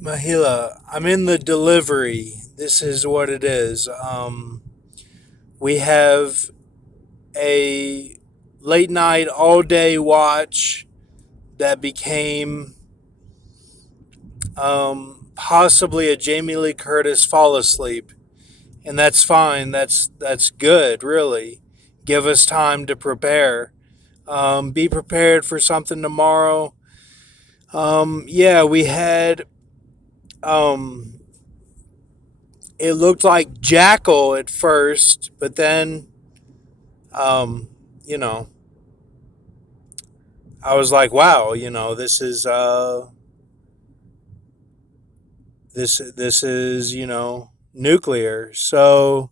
Mahila, I'm in the delivery. This is what it is. We have a late night, all day watch that became possibly a Jamie Lee Curtis fall asleep, and that's fine. That's good, really. Give us time to prepare. Be prepared for something tomorrow. Yeah, we had. Um, it looked like Jackal at first, but then um, you know, I was like, wow, this is nuclear. So,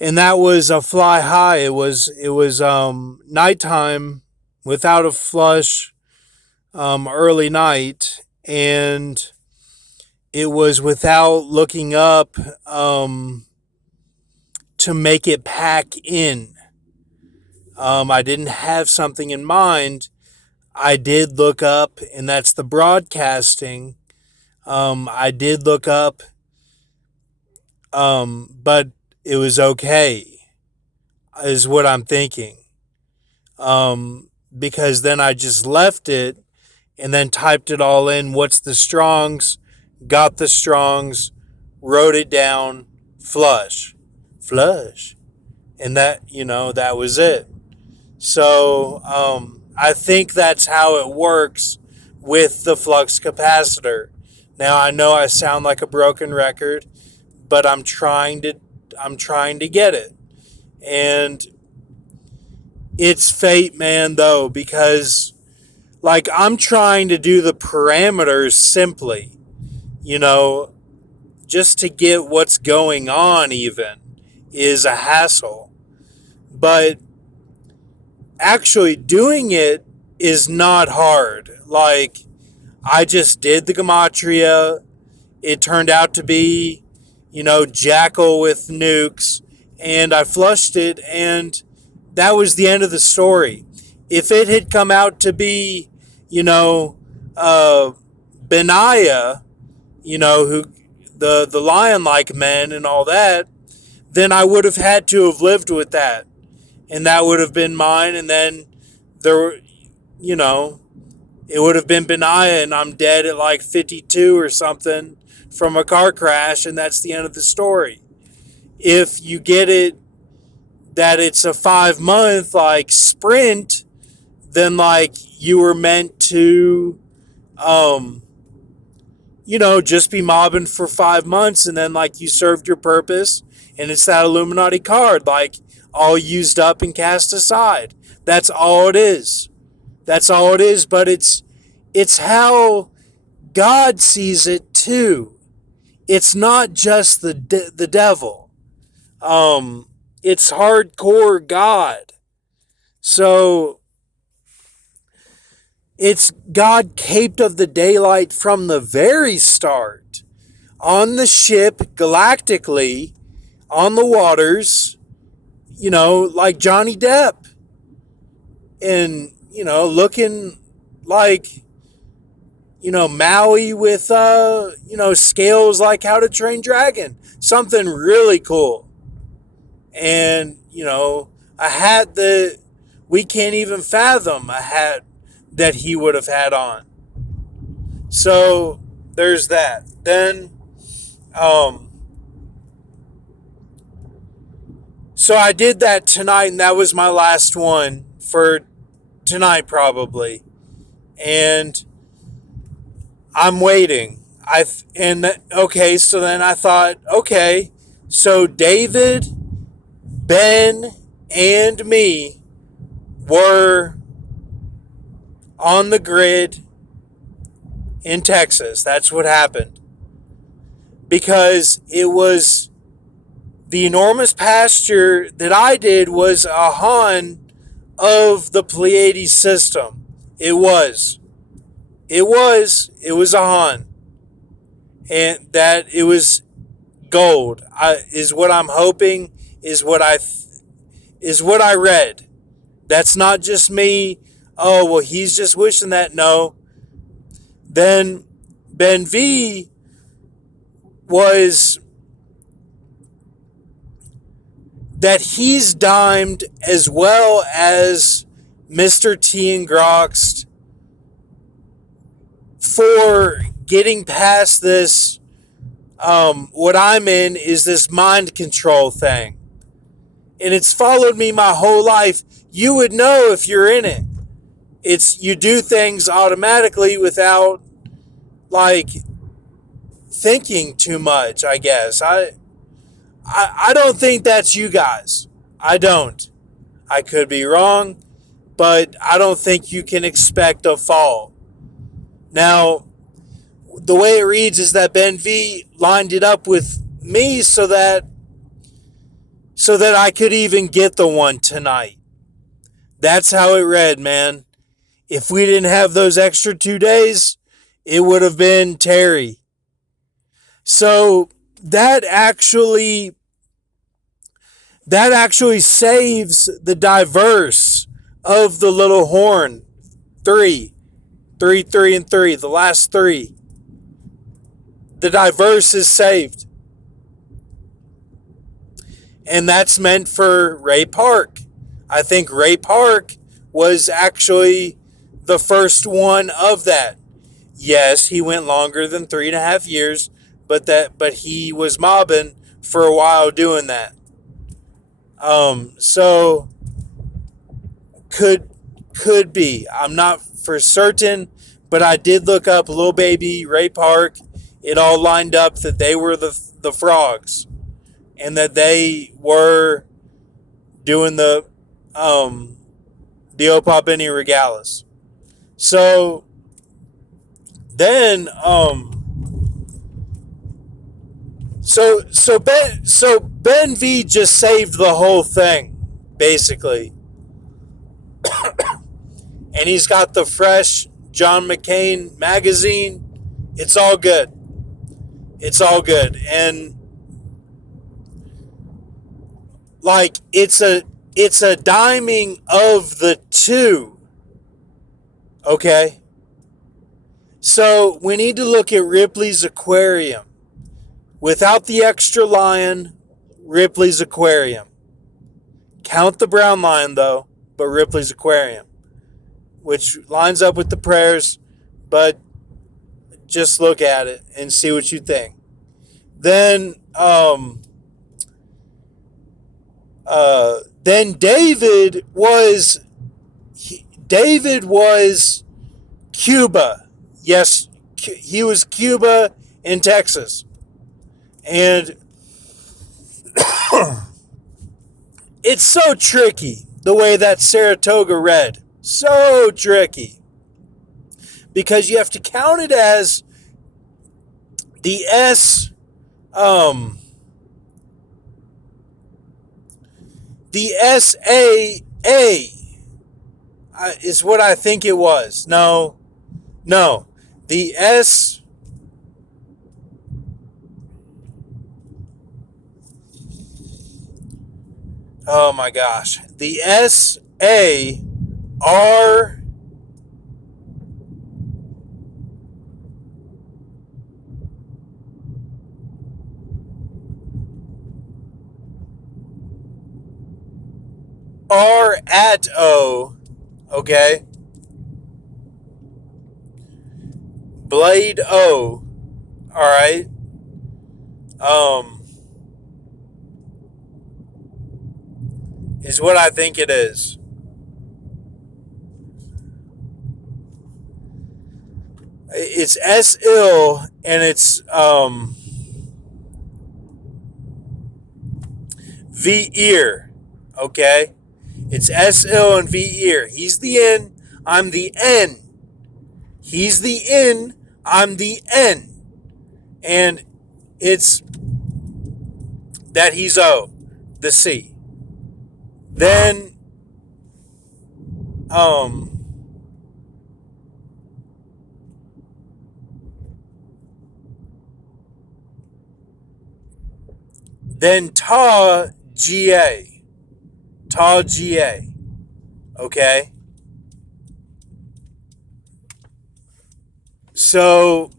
and that was a fly high. It was nighttime without a flush, early night, and it was without looking up to make it pack in. I didn't have something in mind. I did look up, and that's the broadcasting. I did look up, but it was okay, is what I'm thinking. Because then I just left it and then typed it all in. What's the Strongs? Got the Strongs, wrote it down, flush. And that was it. So I think that's how it works with the flux capacitor. Now I know I sound like a broken record, but I'm trying to get it. And it's fate, man, though, because like I'm trying to do the parameters simply, you know, just to get what's going on even is a hassle. But actually doing it is not hard. Like I just did the gematria. It turned out to be, Jackal with nukes, and I flushed it, and that was the end of the story. If it had come out to be, you know, uh, Benaya, who the lion like men and all that, then I would have had to have lived with that, and that would have been mine. And then there, you know, it would have been Benaya, and I'm dead at like 52 or something from a car crash, and that's the end of the story. If you get it that it's a 5 month like sprint, then like you were meant to, um, just be mobbing for 5 months, and then like you served your purpose, and it's that Illuminati card, like all used up and cast aside. That's all it is. That's all it is. But it's how God sees it too. It's not just the devil. It's hardcore God. So it's God caped of the daylight from the very start. On the ship, galactically, on the waters, like Johnny Depp. And, looking like, Maui with, scales like How to Train Dragon. Something really cool. And, a hat that we can't even fathom, a hat that he would have had on. So there's that. Then, um, so I did that tonight, and that was my last one for tonight, probably. And I'm waiting. Okay, so then I thought, okay, so David, Ben, and me were on the grid in Texas. That's what happened. Because it was the enormous pasture that I did was a Han of the Pleiades system. It was. It was a Han. And that it was gold. Is what I'm hoping, is what I read. That's not just me. Oh, well, he's just wishing that. No. Then Ben V was that he's dimed as well as Mr. T and Groxt for getting past this. What I'm in is this mind control thing. And it's followed me my whole life. You would know if you're in it. It's you do things automatically without like thinking too much, I guess. I don't think that's you guys. I don't. I could be wrong, but I don't think you can expect a fall. Now, the way it reads is that Ben V lined it up with me so that I could even get the one tonight. That's how it read, man. If we didn't have those extra 2 days, it would have been Terry. So that actually saves the diverse of the little horn. Three, and three. The last three. The diverse is saved. And that's meant for Ray Park. I think Ray Park was actually the first one of that. Yes, he went longer than 3.5 years, but he was mobbing for a while doing that. So could be. I'm not for certain, but I did look up Lil Baby, Ray Park. It all lined up that they were the frogs, and that they were doing the Opa Benny Regalis. So then so Ben V just saved the whole thing, basically. And he's got the fresh John McCain magazine. It's all good. It's all good. And like it's a diming of the two. Okay? So we need to look at Ripley's Aquarium. Without the extra lion, Ripley's Aquarium. Count the brown lion though, but Ripley's Aquarium. Which lines up with the prayers, but just look at it and see what you think. Then David was Cuba. Yes, he was Cuba in Texas. And it's so tricky the way that Saratoga read. So tricky. Because you have to count it as the S, the SAA is what I think it was. No. The S, oh my gosh. The SAR at O, okay? Blade O, alright? Is what I think it is. It's S-ill, and it's, V-ear, okay? It's S-ill and V-ear. He's the N, I'm the N. He's the N, I'm the N. And it's that he's O, the C. Then, then Ta, G-A. Ta, G-A. Okay? So,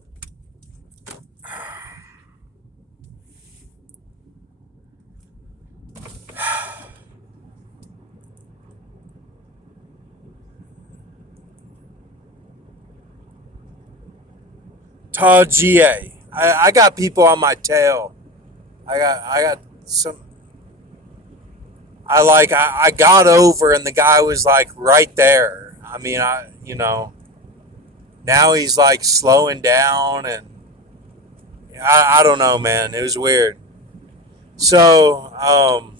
Oh, GA. I got people on my tail. I got some. I got over and the guy was like right there. I mean, now he's like slowing down and I don't know, man. It was weird. So, all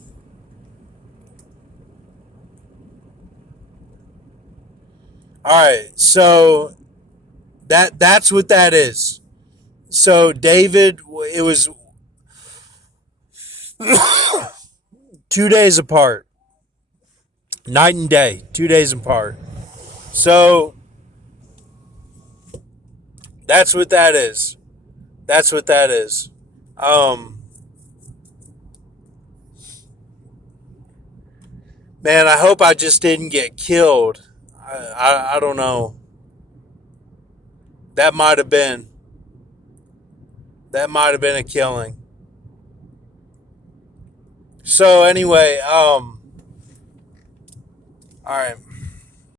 right. So that's what that is. So David, it was 2 days apart, night and day, 2 days apart. So that's what that is. That's what that is. Um, Man, I hope I just didn't get killed. I don't know. That might have been that might have been a killing. So anyway, all right.